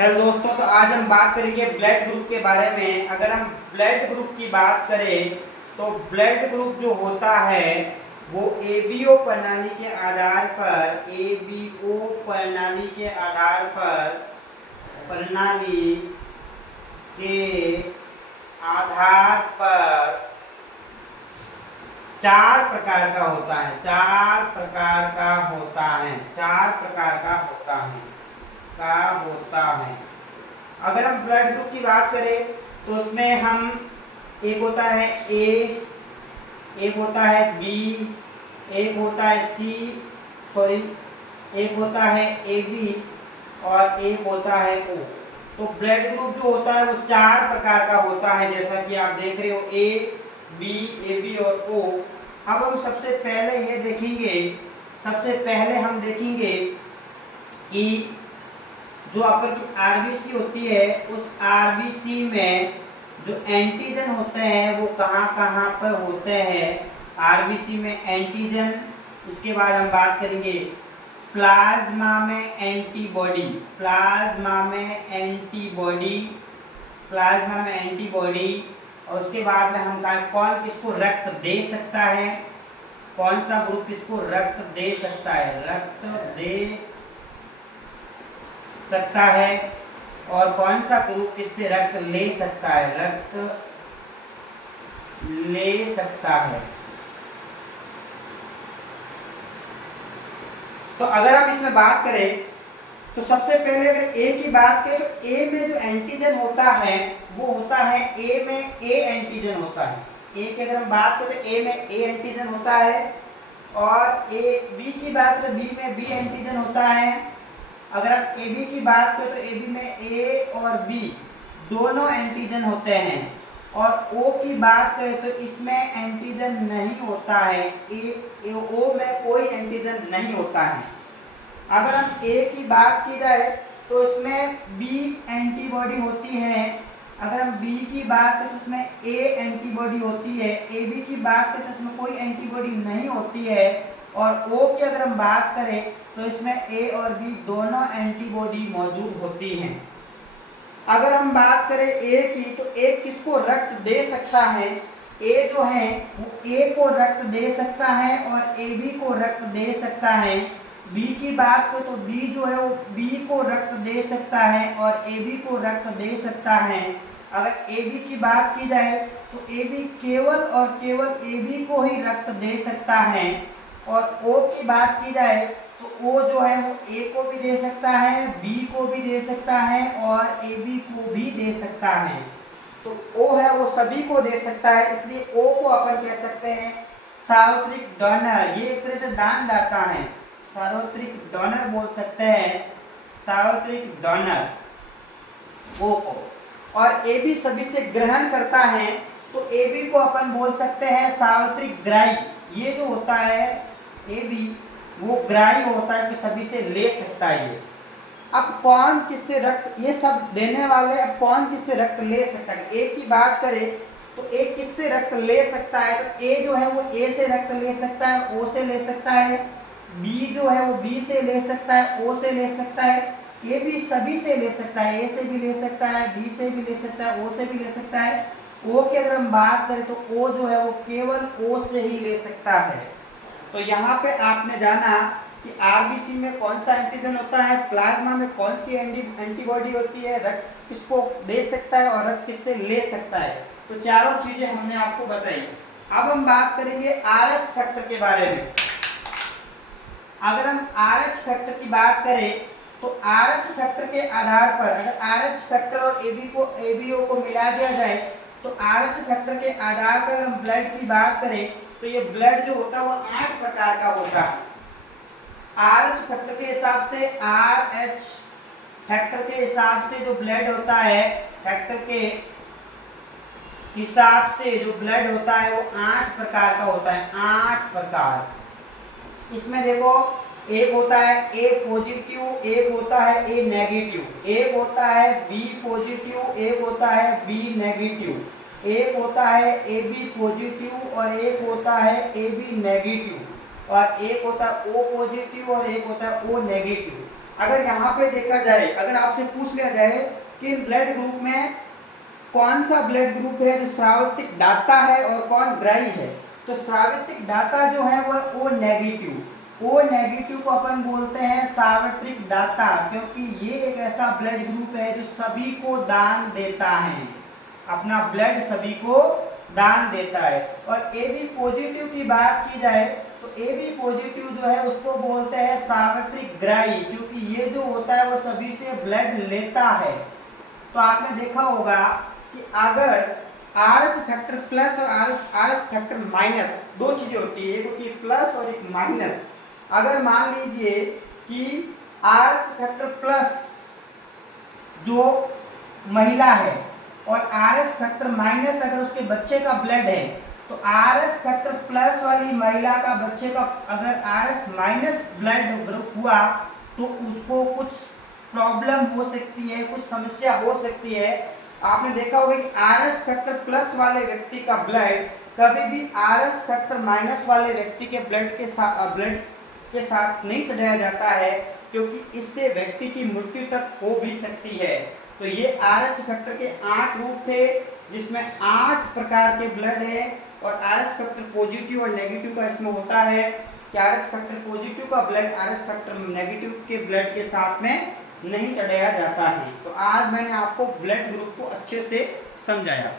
Hello दोस्तों, तो आज हम बात करेंगे ब्लड ग्रुप के बारे में। अगर हम ब्लड ग्रुप की बात करें तो ब्लड ग्रुप जो होता है वो एबीओ प्रणाली के आधार पर प्रणाली के आधार पर चार प्रकार का होता है। अगर हम ब्लड ग्रुप की बात करें तो उसमें हम एक होता है ए, एक होता है बी, एक होता है सी, एक होता है ए बी और एक होता है ओ। तो ब्लड ग्रुप जो होता है वो चार प्रकार का होता है, जैसा कि आप देख रहे हो ए बी, ए बी और ओ। अब हम सबसे पहले हम देखेंगे कि जो अपन की आरबीसी होती है उस आरबीसी में जो एंटीजन होते हैं वो कहाँ कहाँ पर होते हैं। आरबीसी में एंटीजन, इसके बाद हम बात करेंगे प्लाज्मा में एंटीबॉडी, और उसके बाद में हम कौन किसको रक्त दे सकता है, कौन सा ग्रुप किसको रक्त दे सकता है, और कौन सा ग्रुप किससे रक्त ले सकता है। तो अगर हम इसमें बात करें तो सबसे पहले अगर ए की बात करें तो ए में जो एंटीजन होता है वो होता है ए में ए एंटीजन होता है। ए की अगर हम बात करें ए में ए एंटीजन होता है, और ए बी की बात करें बी में बी एंटीजन होता है। अगर हम ए बी की बात करें तो ए बी में ए और बी दोनों एंटीजन होते हैं, और ओ की बात करें तो इसमें एंटीजन नहीं होता है, ओ में कोई एंटीजन नहीं होता है। अगर हम ए की बात की जाए तो इसमें बी एंटीबॉडी होती है। अगर हम बी की बात करें तो इसमें ए एंटीबॉडी होती है। ए बी की बात करें तो इसमें कोई एंटीबॉडी नहीं होती है, और ओ की अगर हम बात करें तो इसमें ए और बी दोनों एंटीबॉडी मौजूद होती हैं। अगर हम बात करें ए की तो ए किसको रक्त दे सकता है, ए जो है वो ए को रक्त दे सकता है और ए बी को रक्त दे सकता है। बी की बात करें तो बी जो है वो बी को रक्त दे सकता है और ए बी को रक्त दे सकता है। अगर ए बी की बात की जाए तो ए बी केवल और केवल ए बी को ही रक्त दे सकता है, और ओ की बात की जाए तो ओ जो है वो ए को भी दे सकता है, बी को भी दे सकता है और ए बी को भी दे सकता है। तो ओ है वो सभी को दे सकता है, इसलिए ओ को अपन कह सकते हैं सार्वत्रिक डोनर। ये एक तरह से दानदाता है, सार्वत्रिक डोनर बोल सकते हैं, सार्वत्रिक डोनर ओ को। और ए बी सभी से ग्रहण करता है तो ए बी को अपन बोल सकते हैं सार्वत्रिक ग्राही। ये जो होता है ए बी वो ग्राही होता है कि सभी से ले सकता है ये। अब कौन किससे रक्त, ये सब देने वाले, अब कौन किससे रक्त ले सकता है। ए की बात करें तो ए किससे रक्त ले सकता है, तो ए जो है वो ए से रक्त ले सकता है, ओ से ले सकता है। बी जो है वो बी से ले सकता है, ओ से ले सकता है। ए भी सभी से ले सकता है, ए से भी ले सकता है, बी से भी ले सकता है, ओ से भी ले सकता है। ओ की अगर हम बात करें तो ओ जो है वो केवल ओ से ही ले सकता है। तो यहाँ पे आपने जाना कि आरबीसी में कौन सा एंटीजन होता है, प्लाज्मा में कौन सी एंटीबॉडी होती है, रक्त किसको दे सकता है और रक्त किससे ले सकता है। तो चारों चीजें हमने आपको बताई। अब हम बात करेंगे आरएच फैक्टर के बारे में। अगर हम आरएच फैक्टर की बात करें तो आरएच फैक्टर के आधार पर अगर आरएच फैक्टर और एबीओ को मिला दिया जाए तो आरएच फैक्टर के आधार पर हम ब्लड की बात करें तो ये ब्लड जो होता है वो 8 प्रकार का होता है। आरएच फैक्टर के हिसाब से, आरएच फैक्टर के हिसाब से जो ब्लड होता है, फैक्टर के हिसाब से जो ब्लड होता है वो 8 प्रकार का होता है, 8 प्रकार। इसमें देखो एक होता है ए पॉजिटिव, एक होता है ए नेगेटिव, एक होता है बी पॉजिटिव, एक होता है बी नेगेटिव, एक होता है ए बी पॉजिटिव और एक होता है ए बी नेगेटिव, और एक होता है ओ पॉजिटिव और एक होता है ओ नेगेटिव। अगर यहाँ पे देखा जाए, अगर आपसे पूछ लिया जाए कि ब्लड ग्रुप में कौन सा ब्लड ग्रुप है जो स्रावित्रिक दाता है और कौन ग्राही है, तो स्रावित्रिक दाता जो है वो ओ नेगेटिव, ओ नेगेटिव को अपन बोलते हैं सार्वत्रिक दाता, क्योंकि ये एक ऐसा ब्लड ग्रुप है जो सभी को दान देता है, अपना ब्लड सभी को दान देता है। और ए बी पॉजिटिव की बात की जाए तो ए बी पॉजिटिव जो है उसको बोलते हैं सार्वत्रिक ग्राही, क्योंकि ये जो होता है वो सभी से ब्लड लेता है। तो आपने देखा होगा कि अगर आरएच फैक्टर प्लस और आरएच फैक्टर माइनस, दो चीजें होती है, एक होती है प्लस और एक माइनस। अगर मान लीजिए कि आरएच फैक्टर प्लस जो महिला है और आरएच फैक्टर माइनस अगर उसके बच्चे का ब्लड है, तो आरएच फैक्टर प्लस वाली महिला का बच्चे का अगर आरएच माइनस ब्लड ग्रुप हुआ तो उसको कुछ प्रॉब्लम हो सकती है, कुछ समस्या हो सकती है। आपने देखा होगा कि आरएच फैक्टर प्लस वाले व्यक्ति का ब्लड कभी भी आरएच फैक्टर माइनस वाले व्यक्ति के ब्लड के साथ नहीं चढ़ाया जाता है, क्योंकि इससे व्यक्ति की मृत्यु तक हो भी सकती है। तो ये आरएच फैक्टर के 8 रूप थे, जिसमें 8 प्रकार के ब्लड है, और आरएच फैक्टर पॉजिटिव और नेगेटिव का इसमें होता है कि आरएच फैक्टर पॉजिटिव का ब्लड आरएच फैक्टर नेगेटिव के ब्लड के साथ में नहीं चढ़ाया जाता है। तो आज मैंने आपको ब्लड ग्रुप को अच्छे से समझाया।